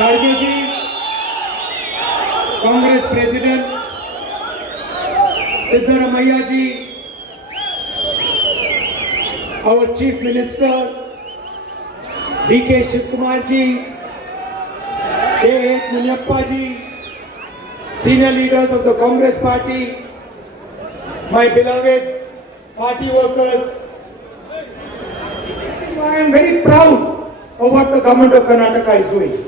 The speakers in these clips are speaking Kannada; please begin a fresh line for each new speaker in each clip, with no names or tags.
કર્યુજી Congress president સિદ્ધરમૈયાજી our Chief Minister, D.K. Shivkumar ji, K.H. Munyappa ji, senior leaders of the Congress party, my beloved party workers, so I am very proud Karnataka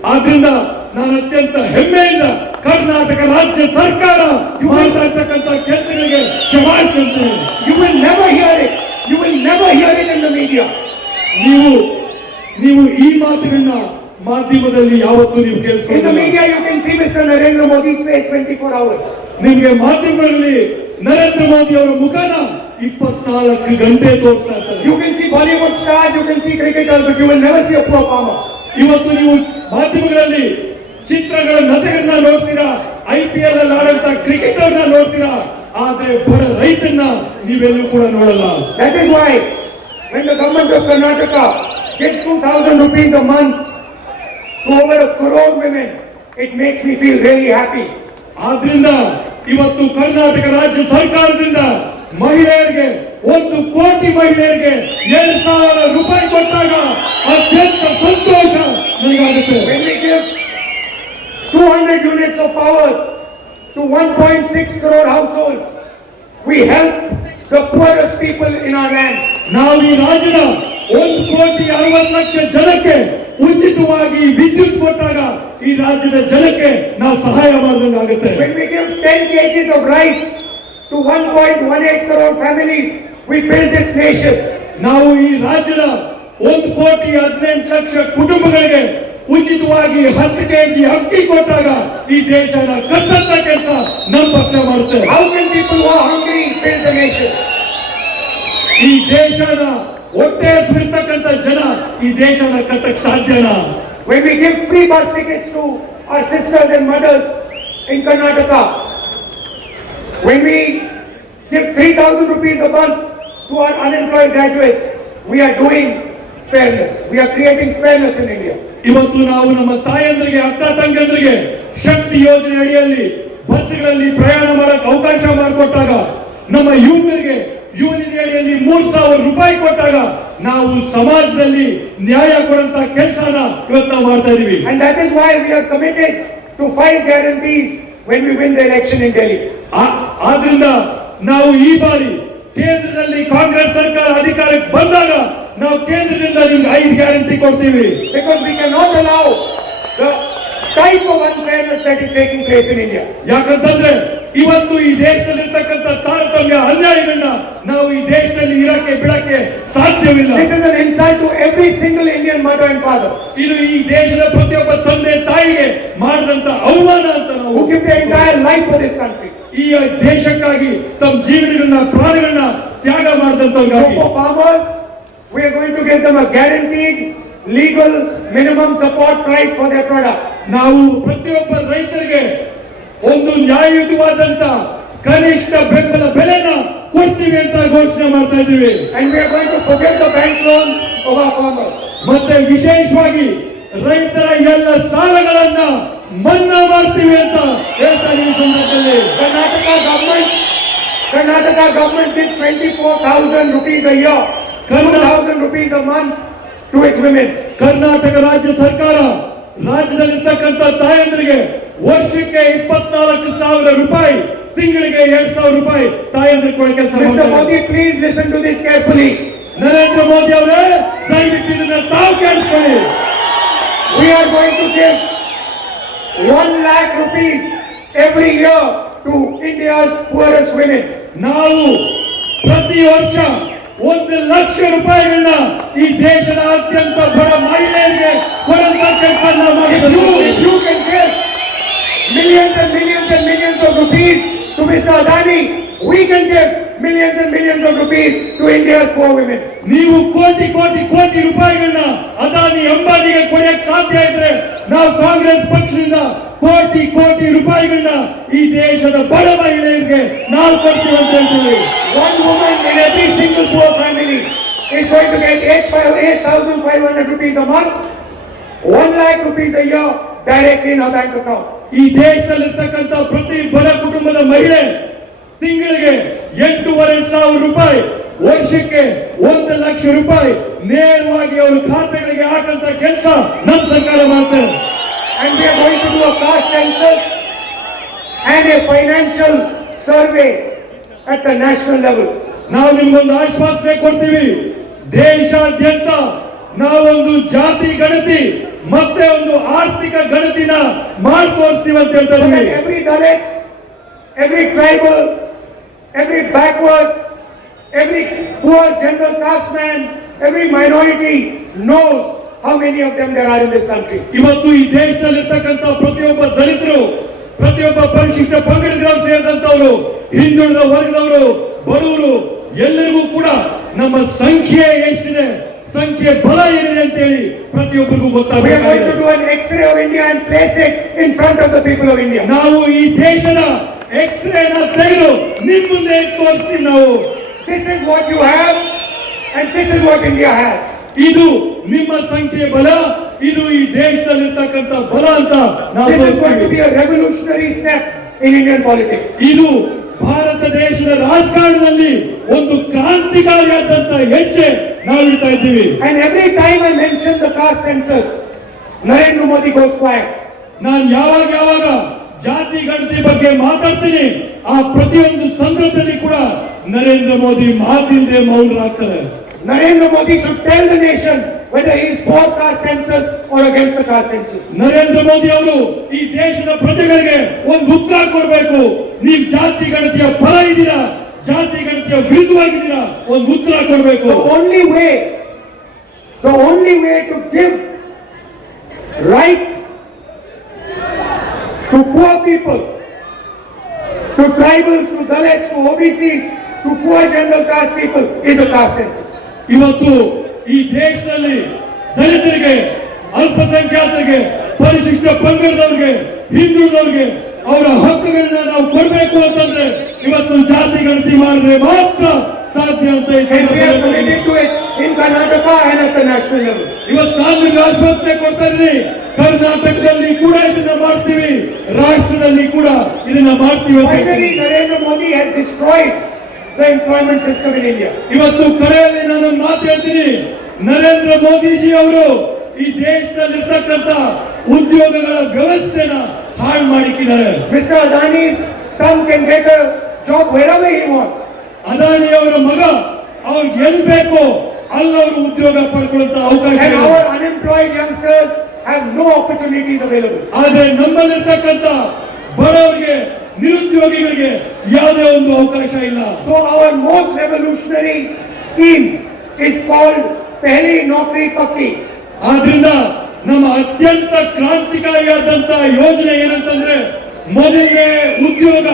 ಆದ್ರಿಂದ ನಾನು ಅತ್ಯಂತ ಹೆಮ್ಮೆಯಿಂದ ಕರ್ನಾಟಕ ರಾಜ್ಯ ಸರ್ಕಾರ
ಯು ಮಾಡಿರ್ತಕ್ಕಂಥ
ಕೆಲಸವಿ ಯು ಈ ಮಾತಿನ ಮಾಧ್ಯಮದಲ್ಲಿ ಯಾವತ್ತು ನೀವು
ಕೆಲ್ಸ ಈ
ನಮ್ಗೆ ನರೇಂದ್ರ ಮೋದಿ ಅವರ ಮುಖನ ಇಪ್ಪತ್ನಾಲ್ಕು ಗಂಟೆ ತೋರಿಸ್ತಾ ಇರ್ತಾರೆ
you can see Bollywood stars you can see cricket ಆಡ್ಬೇಕು you will never see a poor
ಇವತ್ತು ನೀವು ಮಾಧ್ಯಮಗಳಲ್ಲಿ ಚಿತ್ರಗಳ ನದಿಗಳನ್ನ ನೋಡ್ತೀರಾ? ಐ ಪಿ ಎಲ್ ಅಲ್ಲಿ ಆಡಂತ ಕ್ರಿಕೆಟರ್ನ ನೋಡ್ತೀರಾ? ಆದ್ರೆ ಬಡ ರೈತನ್ನ ನೀವೆಲ್ಲೂ ಕೂಡ ನೋಡಲ್ಲ.
That is why when the of Karnataka gets two thousand rupees a month to over a it makes me feel really happy
ಆದ್ರಿಂದ ಇವತ್ತು ಕರ್ನಾಟಕ ರಾಜ್ಯ ಸರ್ಕಾರದಿಂದ ಮಹಿಳೆಯರಿಗೆ ಒಂದು ಕೋಟಿ ಮಹಿಳೆಯರಿಗೆ ಏಳು ಸಾವಿರ ರೂಪಾಯಿ ಕೊಟ್ಟಾಗ ಅತ್ಯಂತ ಸಂತೋಷ ನನಗಾಗುತ್ತೆ
When we give 200 units of power to 1.6 crore households, we help the poorest people in our land.
ನಾವು ಈ ರಾಜ್ಯದ ಒಂದು ಕೋಟಿ ಅರವತ್ತು ಲಕ್ಷ ಜನಕ್ಕೆ ಉಚಿತವಾಗಿ ವಿದ್ಯುತ್ ಕೊಟ್ಟಾಗ ಈ ರಾಜ್ಯದ ಜನಕ್ಕೆ ನಾವು ಸಹಾಯ ಮಾಡಿದಂಗಾಗುತ್ತೆ
When we give 10 kgs of rice to 1.18 crore families, we built this nation.
ನಾವು ಈ ರಾಜ್ಯದ ಒಂದು ಕೋಟಿ ಹದಿನೆಂಟು ಲಕ್ಷ ಕುಟುಂಬಗಳಿಗೆ ಉಚಿತವಾಗಿ ಹತ್ತು ಕೆಜಿ ಅಕ್ಕಿ ಕೊಟ್ಟಾಗ ಈ ದೇಶನ ಕಟ್ಟಂತ ಕೆಲಸ ನಮ್ಮ ಪಕ್ಷ ಮಾಡುತ್ತೆ
How can people who are hungry build the nation?
ಈ ದೇಶನ ಹೊಟ್ಟೆ ಹಸಿರ್ತಕ್ಕಂಥ ಜನ ಈ ದೇಶನ ಕಟ್ಟಕ್ ಸಾಧ್ಯನಾ
When we give free bus tickets to our sisters and mothers in Karnataka, when we give 3,000 rupees a month to our unemployed graduates, we are doing fairness. We are creating fairness in India.
ಇವತ್ತು ನಾವು ನಮ್ಮ ತಾಯಂದ್ರಿಗೆ ಅಕ್ಕ ತಂಗಂದ್ರಿಗೆ ಶಕ್ತಿ ಯೋಜನೆ ಅಡಿಯಲ್ಲಿ ಬಸ್ಗಳಲ್ಲಿ ಪ್ರಯಾಣ ಮಾಡಕ್ ಅವಕಾಶ ಮಾಡಿಕೊಟ್ಟಾಗ ನಮ್ಮ ಯುವಕರಿಗೆ ಯುವ adiyalli ಅಡಿಯಲ್ಲಿ ಮೂರ್ ಸಾವಿರ ರೂಪಾಯಿ ಕೊಟ್ಟಾಗ ನಾವು ಸಮಾಜದಲ್ಲಿ ನ್ಯಾಯ ಕೊಡಂತ ಕೆಲಸನ ಇವತ್ತು ನಾವು ಮಾಡ್ತಾ ಇದೀವಿ
And that is why we are committed to five guarantees when we win the election in Delhi.
ಆ- ಆದ್ರಿಂದ ನಾವು ಈ ಬಾರಿ ಕೇಂದ್ರದಲ್ಲಿ ಕಾಂಗ್ರೆಸ್ ಸರ್ಕಾರ ಅಧಿಕಾರಕ್ಕೆ ಬಂದಾಗ ನಾವು ಕೇಂದ್ರದಿಂದ ನಿಮಗೆ ಐದು ಗ್ಯಾರಂಟಿ ಕೊಡ್ತೀವಿ.
Because we can not allow is the powerful fain satisfying
case ಇವತ್ತು ಈ ದೇಶದಲ್ಲಿ ಇರತಕ್ಕಂತ ತಾಂತಮ್ಮ ಅನ್ಯಾಯಗಳನ್ನ ನಾವು ಈ ದೇಶದಲ್ಲಿ ಇರಕ್ಕೆ ಬಿಡಕ್ಕೆ ಸಾಧ್ಯವಿಲ್ಲ.
Is every single Indian mother and father
ಇನ್ನು ಈ ದೇಶದ ಪ್ರತಿಯೊಬ್ಬ ತಂದೆ ತಾಯಿಗೆ ಮಾಡಿದಂತ ಅವಮಾನ ಅಂತ ನಾವು
ಲೈಫ್ ಫಾರ್ 디ಸ್ ಕಂಟ್ರಿ
ಈ ದೇಶಕ್ಕಾಗಿ ತಮ್ಮ ಜೀವನಗಳನ್ನ ಪ್ರಾಣಗಳನ್ನ ತ್ಯಾಗ
ಮಾಡಿದಂತ
ಮಾಡಿದಂತವ್ರಿಗಾಗಿ
support we are going to give them a guaranteed legal minimum support price for their product.
ನಾವು ಪ್ರತಿಯೊಬ್ಬ ರೈತರಿಗೆ ಒಂದು ನ್ಯಾಯಯುತವಾದಂತ ಕನಿಷ್ಠ ಬೆಂಬಲ ಬೆಲೆನ ಕೊಡ್ತೀವಿ ಅಂತ ಘೋಷಣೆ ಮಾಡ್ತಾ ಇದ್ದೀವಿ
And we are going to forget the bank loans of our farmers.
ಮತ್ತೆ ವಿಶೇಷವಾಗಿ ರೈತರ ಎಲ್ಲ ಸಾಲಗಳನ್ನ ಮನ್ನಾ ಮಾಡ್ತೀವಿ ಅಂತ ಹೇಳ್ತಾರೆ ಈ ಸಂದರ್ಭದಲ್ಲಿ.
Karnataka government Karnataka government is twenty four thousand rupees ಅಯ್ಯೋ two thousand rupees a to ex women
Karnataka ರಾಜ್ಯ ಸರ್ಕಾರ ರಾಜ್ಯದಲ್ಲಿ ಇರ್ತಕ್ಕಂತ ತಾಯಂದ್ರಿಗೆ ವರ್ಷಕ್ಕೆ ಇಪ್ಪತ್ನಾಲ್ಕು ಸಾವಿರ ರೂಪಾಯಿ ತಿಂಗಳಿಗೆ ಎರಡ್ ಸಾವಿರ ರೂಪಾಯಿ ತಾಯಂದ್ರಿಗೆ ಕೊಡ ಕೆಲಸ
mister Modi please listen to this carefully
Narendra Modi ಅವರೇ ದಯವಿಟ್ಟು ತಾವು ಕೇಳಿಸ್ಕೊಳ್ಳಿ.
We are going to give 1 lakh rupees every year to India's poorest women.
ನಾವು ಪ್ರತಿ ವರ್ಷ ಒಂದು ಲಕ್ಷ ರೂಪಾಯಿಗಳನ್ನ ಈ ದೇಶದ ಅತ್ಯಂತ ಬಡ ಮಹಿಳೆಯರಿಗೆ ಕೊಡುವಂತ ಕೆಲಸ ನಾವು
If you,
ಮಾಡಿದ್ದೀವಿ
if you can give millions and millions and millions of rupees to Mr. Adani, We can give millions and millions of rupees
ನೀವು ಕೋಟಿ ಕೋಟಿ ಕೋಟಿ ರೂಪಾಯಿಗಳನ್ನ ಅದಾನಿ ಅಂಬಾನಿಗೆ ಕೊಡಕ್ ಸಾಧ್ಯ ಇದ್ರೆ ನಾವು ಕಾಂಗ್ರೆಸ್ ಪಕ್ಷದಿಂದ ಕೋಟಿ ಕೋಟಿ ರೂಪಾಯಿಗಳನ್ನ ಈ ದೇಶದ ಬಡ ಮಹಿಳೆಯರಿಗೆ ನಾವು ಕೊಡ್ತೀವಿ ಅಂತ ಹೇಳ್ತೀವಿ.
One woman in every single poor family is going to get 8500 rupees a month 1 lakh rupees a year directly in bank account
ಈ ದೇಶದಲ್ಲಿ ಇರತಕ್ಕಂತ ಪ್ರತಿ ಬಡ ಕುಟುಂಬದ ಮಹಿಳೆ ತಿಂಗಳಿಗೆ ಎಂಟೂವರೆ ಸಾವಿರ ರೂಪಾಯಿ ವರ್ಷಕ್ಕೆ ಒಂದು ಲಕ್ಷ ರೂಪಾಯಿ ನೇರವಾಗಿ ಅವರ ಖಾತೆಗಳಿಗೆ ಹಾಕಂತ ಕೆಲಸ ನಮ್ಮ ಸರ್ಕಾರ ಮಾಡ್ತಾರೆ.
And we are going to do a caste census and a financial survey at the national level.
ನಾವು ನಿಮ್ಗೊಂದು ಆಶ್ವಾಸನೆ ಕೊಡ್ತೀವಿ. ದೇಶಾದ್ಯಂತ ನಾವೊಂದು ಜಾತಿ ಗಣತಿ ಮತ್ತೆ ಒಂದು ಆರ್ಥಿಕ ಗಣತಿನ ಮಾಡಿ ತೋರಿಸ್ತೀವಿ ಅಂತ ಹೇಳ್ತಾ
every that
every
every Dalit, every backward, every poor general caste man, every minority knows how many of them there are in this country.
ಇವತ್ತು ಈ ದೇಶದಲ್ಲಿರ್ತಕ್ಕಂಥ ಪ್ರತಿಯೊಬ್ಬ ದಲಿತರು ಪ್ರತಿಯೊಬ್ಬ ಪರಿಶಿಷ್ಟ ಪಂಗಡದವರು ಸೇರಿದಂತವರು ಹಿಂದುಳಿದ ವರ್ಗದವರು ಬಡವರು ಎಲ್ಲರಿಗೂ ಕೂಡ ನಮ್ಮ ಸಂಖ್ಯೆ ಎಷ್ಟಿದೆ ಸಂಖ್ಯೆ ಬಲ ಏನಿದೆ ಪ್ರತಿಯೊಬ್ಬರಿಗೂ
We are going
ಗೊತ್ತಾಗಬೇಕಾಗಿದೆ. ನಾವು ಈ ದೇಶದ ಎಕ್ಸ್ರೇನ ತೆಗೆದು ನಿಮ್ಮ ಮುಂದೆ ತೋರಿಸ್ತೀವಿ ನಾವು.
This is what you have and this is what India have
ಇದು ನಿಮ್ಮ ಸಂಖ್ಯೆ ಬಲ ಇದು ಈ ದೇಶದಲ್ಲಿರ್ತಕ್ಕಂತ ಬಲ ಅಂತ
revolutionary step in Indian politics
ಇದು ಭಾರತ ದೇಶದ ರಾಜಕಾರಣದಲ್ಲಿ ಒಂದು ಕ್ರಾಂತಿಕಾರಿ ಆದಂತ ಹೆಜ್ಜೆ ನಾವು ಇಡ್ತಾ ಇದ್ದೀವಿ.
And every time I mention the caste census Narendra Modi goes quiet
ನಾನು ಯಾವಾಗ ಯಾವಾಗ ಜಾತಿ ಗಣತಿ ಬಗ್ಗೆ ಮಾತಾಡ್ತೀನಿ. ಆ ಪ್ರತಿಯೊಂದು ಸಂದರ್ಭದಲ್ಲಿ ಕೂಡ ನರೇಂದ್ರ ಮೋದಿ ಮಾತಿಲ್ಲದೆ ಮೌನರಾಗ್ತಾರೆ.
Narendra Modi should tell the nation whether he is for caste census or against the caste census.
Narendra Modi ಅವರು ಈ ದೇಶದ ಪ್ರಜೆಗಳಿಗೆ ಒಂದು ಉತ್ತರ ಕೊಡಬೇಕು. ನೀವು ಜಾತಿ ಗಣತಿಯ ಪರ ಇದ್ದೀರಾ? ಜಾತಿ ಗಣತಿಯ ವಿರುದ್ಧವಾಗಿದ್ದೀರಾ? ಒಂದು ಉತ್ತರ ಕೊಡಬೇಕು.
Only way, the only way to give rights to poor people, to tribals, to Dalits, to OBCs, to poor general caste people is a caste census.
ಇವತ್ತು ಈ ದೇಶದಲ್ಲಿ ದಲಿತರಿಗೆ ಅಲ್ಪಸಂಖ್ಯಾತರಿಗೆ ಪರಿಶಿಷ್ಟ ಪಂಗಡದವ್ರಿಗೆ ಹಿಂದುಳಿದವ್ರಿಗೆ ಅವರ ಹಕ್ಕುಗಳನ್ನ ನಾವು ಕೊಡಬೇಕು ಅಂತಂದ್ರೆ ಇವತ್ತು ಜಾತಿ ಗಣತಿ ಮಾಡಿದ್ರೆ ಮಾತ್ರ ಸಾಧ್ಯ ಅಂತ ಈ
Karnataka at the national level.
ಇವತ್ತು ನಾನು ಆಶ್ವಾಸನೆ ಕೊಡ್ತಾ ಇದ್ದೀನಿ ಕರ್ನಾಟಕದಲ್ಲಿ ಕೂಡ ಇದನ್ನ ಮಾಡ್ತೀವಿ ರಾಷ್ಟ್ರದಲ್ಲಿ ಕೂಡ ಇದನ್ನ ಮಾಡ್ತೀವಿ
Narendra Modi has destroyed the employment system in India.
ಇವತ್ತು ಕರೆಯಲ್ಲಿ ನಾನು ಮಾತಾಡ್ತೀನಿ ಮಾತು ಹೇಳ್ತೀನಿ ನರೇಂದ್ರ ಮೋದಿಜಿ ಅವರು ಈ ದೇಶದಲ್ಲಿರ್ತಕ್ಕಂಥ ಉದ್ಯೋಗಗಳ ವ್ಯವಸ್ಥೆನ ಹಾಳು ಮಾಡಿಕ್ಕಿದ್ದಾರೆ
mister Adani some can get job job he wants.
Adani ಅವರ ಮಗ ಅವ್ರಿಗೆ ಎಲ್ಲಿ ಬೇಕೋ ಅಲ್ಲಿ ಉದ್ಯೋಗ ಪಡ್ಕೊಳ್ಳುವಂತ ಅವಕಾಶ
And our unemployed youngsters have no opportunities available.
ಆದ್ರೆ ನಮ್ಮಲ್ಲಿರ್ತಕ್ಕಂಥ ಬಡವರಿಗೆ ನಿರುದ್ಯೋಗಿಗಳಿಗೆ ಯಾವುದೇ ಒಂದು ಅವಕಾಶ ಇಲ್ಲ
So our most revolutionary scheme is called Pehli Naukri Pakki.
ಆದ್ರಿಂದ ನಮ್ಮ ಅತ್ಯಂತ ಕ್ರಾಂತಿಕಾರಿಯಾದಂತ ಯೋಜನೆ ಏನಂತಂದ್ರೆ ಮೊದಲಿಗೆ ಉದ್ಯೋಗ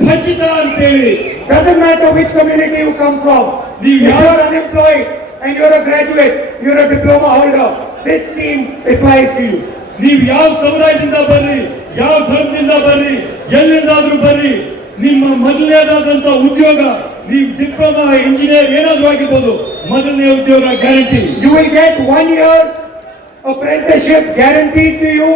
ಖಚಿತ ಅಂತೇಳಿ
Doesn't matter which community you come from. If
young-
you're unemployed and you're a graduate, you're a diploma holder, this scheme applies to you.
ನೀವು ಯಾವ ಸಮುದಾಯದಿಂದ ಬರ್ರಿ ಯಾವ ಧರ್ಮದಿಂದ ಬರ್ರಿ ಎಲ್ಲಿಂದಾದ್ರೂ ಬರ್ರಿ ನಿಮ್ಮ ಮೊದಲನೇದಾದಂತ ಉದ್ಯೋಗ ನೀವು ಡಿಪ್ಲೊಮಾ ಇಂಜಿನಿಯರ್ ಏನಾದ್ರೂ ಆಗಿರ್ಬೋದು ಮೊದಲನೇ ಉದ್ಯೋಗ guarantee
You will get one year apprenticeship guaranteed to you,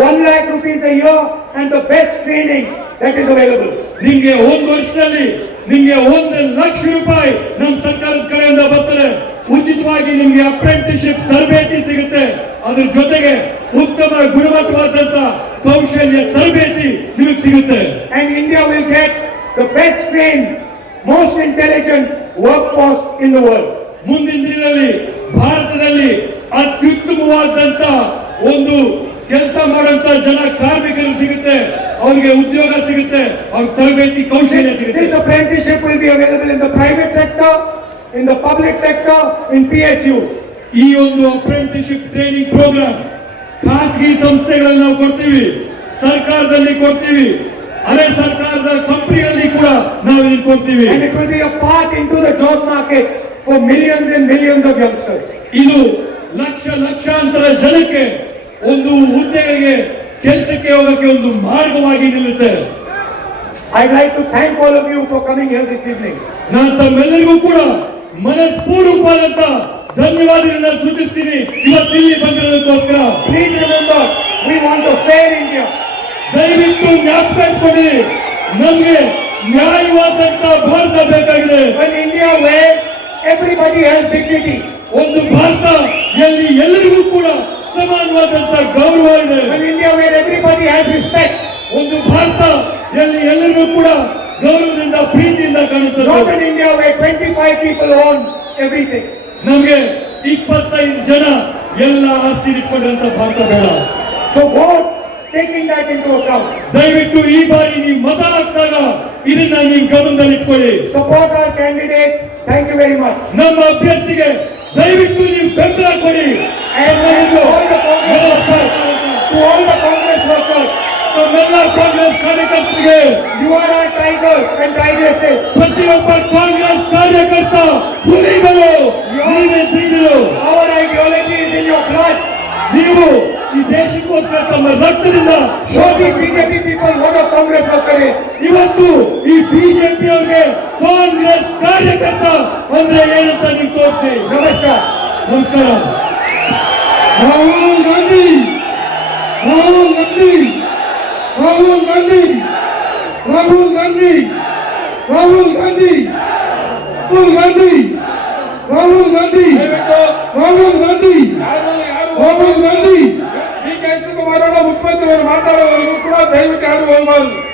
one lakh rupees a year and the best training that is available.
ನಿಮ್ಗೆ ಒಂದು ವರ್ಷದಲ್ಲಿ ನಿಮ್ಗೆ ಒಂದು ಲಕ್ಷ ರೂಪಾಯಿ ನಮ್ಮ ಸರ್ಕಾರದ ಕಡೆಯಿಂದ ಉಚಿತವಾಗಿ ನಿಮ್ಗೆ ಅಪ್ರೆಂಟಿಸ್ಶಿಪ್ ತರಬೇತಿ ಸಿಗುತ್ತೆ. ಅದ್ರ ಜೊತೆಗೆ ಉತ್ತಮ ಗುಣಮಟ್ಟವಾದಂತ ಕೌಶಲ್ಯ ತರಬೇತಿ ನಿಮಗೆ ಸಿಗುತ್ತೆ.
And India will will the best best most intelligent work workforce in the world
ಮುಂದಿನ ದಿನಗಳಲ್ಲಿ ಭಾರತದಲ್ಲಿ ಅತ್ಯುತ್ತಮವಾದಂತ ಒಂದು ಕೆಲಸ ಮಾಡುವಂತ ಜನ ಕಾರ್ಮಿಕರು ಸಿಗುತ್ತೆ. ಅವರಿಗೆ ಉದ್ಯೋಗ ಸಿಗುತ್ತೆ. ಅವ್ರ ತರಬೇತಿ ಕೌಶಲ್ಯ ಸಿಗುತ್ತೆ
this apprenticeship will be available in the private sector, in the public sector P S U
ಈ ಒಂದು ಅಪ್ರೆಂಟಿಶಿಪ್ ಟ್ರೈನಿಂಗ್ ಪ್ರೋಗ್ರಾಂ ಖಾಸಗಿ ಸಂಸ್ಥೆಗಳಲ್ಲಿ ನಾವು ಕೊಡ್ತೀವಿ ಸರ್ಕಾರದಲ್ಲಿ ಕೊಡ್ತೀವಿ ಅರೆ ಸರ್ಕಾರದ ಕಂಪನಿಗಳಲ್ಲಿ ಕೂಡ ನಾವು ಇಲ್ಲಿ ಕೊಡ್ತೀವಿ.
Part into the job market for millions in millions of youngsters
ಇದು ಲಕ್ಷ ಲಕ್ಷಾಂತರ ಜನಕ್ಕೆ ಒಂದು ಹುದ್ದೆಗಳಿಗೆ ಕೆಲಸಕ್ಕೆ ಹೋಗಕ್ಕೆ ಒಂದು ಮಾರ್ಗವಾಗಿ ನಿಲ್ಲುತ್ತೆ.
I like to thank all of you for coming here this evening
ನಾನು ತಮ್ಮೆಲ್ಲರಿಗೂ ಕೂಡ ಮನಸ್ಪೂರ್ವಕವಾದಂತ ಧನ್ಯವಾದಗಳನ್ನ ಸೂಚಿಸ್ತೀನಿ. ಇವತ್ತು ಇಲ್ಲಿ ಬಂದಿರೋದಕ್ಕೋಸ್ಕರ
please remember we want a fair India
ದಯವಿಟ್ಟು ಜ್ಞಾಪಕ ಇಟ್ಕೊಳ್ಳಿ. ನಮಗೆ ನ್ಯಾಯವಾದಂತ ಭಾರತ ಬೇಕಾಗಿದೆ.
One India where everybody has dignity
ಒಂದು ಭಾರತ ಎಲ್ಲಿ ಎಲ್ಲರಿಗೂ ಕೂಡ ಸಮಾನವಾದಂತ ಗೌರವ ಇದೆ.
One India where everybody has respect
ಒಂದು ಭಾರತ ಎಲ್ಲಿ ಎಲ್ಲರಿಗೂ ಕೂಡ ನೋಡುವುದರಿಂದ ಪ್ರೀತಿಯಿಂದ ಕಾಣುತ್ತದೆ.
India why twenty people own everything
ನಮಗೆ ಇಪ್ಪತ್ತೈದು ಜನ ಎಲ್ಲ ಆಸ್ತಿ ಇಟ್ಕೊಂಡಂತ ಭಾರತ ಬೇಡ.
So what taking that into account
ದಯವಿಟ್ಟು ಈ ಬಾರಿ ನೀವು ಮತ ಹಾಕಿದಾಗ ಇದನ್ನ ನೀವು ಗಮನದಲ್ಲಿ ಇಟ್ಕೊಳ್ಳಿ.
Support our candidate thank you very much
ನಮ್ಮ ಅಭ್ಯರ್ಥಿಗೆ ದಯವಿಟ್ಟು ನೀವು ಬೆಂಬಲ ಕೊಡಿ.
ಟು ಆಲ್ ದ ಕಾಂಗ್ರೆಸ್
ನಮ್ಮೆಲ್ಲ ಕಾಂಗ್ರೆಸ್ ಕಾರ್ಯಕರ್ತರಿಗೆ
you are are tigers and tigresses
ಪ್ರತಿಯೊಬ್ಬ ಕಾಂಗ್ರೆಸ್ ಕಾರ್ಯಕರ್ತ ಹುಲಿಗಳು ನೀವೇ ಬೀಜರು
our ideology is in your blood
ನೀವು ಈ ದೇಶಕ್ಕೋಸ್ಕರ ತಮ್ಮ ರಕ್ತದಿಂದ
ಶೋಭಿ ಬಿಜೆಪಿ ಪೀಪಲ್ ಹೋಗೋ ಕಾಂಗ್ರೆಸ್ ಹೋಗ್ತಾರೆ
ಇವತ್ತು ಈ ಬಿಜೆಪಿ ಅವರಿಗೆ ಕಾಂಗ್ರೆಸ್ ಕಾರ್ಯಕರ್ತ ಅಂದ್ರೆ ಏನಂತ ನೀವು ತೋರಿಸಿ. ನಮಸ್ಕಾರ.
ನಮಸ್ಕಾರ. ನಾವು রাহুল গান্ধী রাহুল গান্ধী রাহুল গান্ধী রাহুল গান্ধী রাহুল গান্ধী ರಾಹುಲ್ ಗಾಂಧಿ ರಾಹುಲ್ ಗಾಂಧಿ
ಡಿ ಕೆ ಶಿವಕುಮಾರ್ ಮುಖ್ಯಮಂತ್ರಿಗಳು ಮಾತಾಡೋವರೆಗೂ ಕೂಡ ದಯವಿಟ್ಟು ಯಾರು ಹೋಗಬಾರದು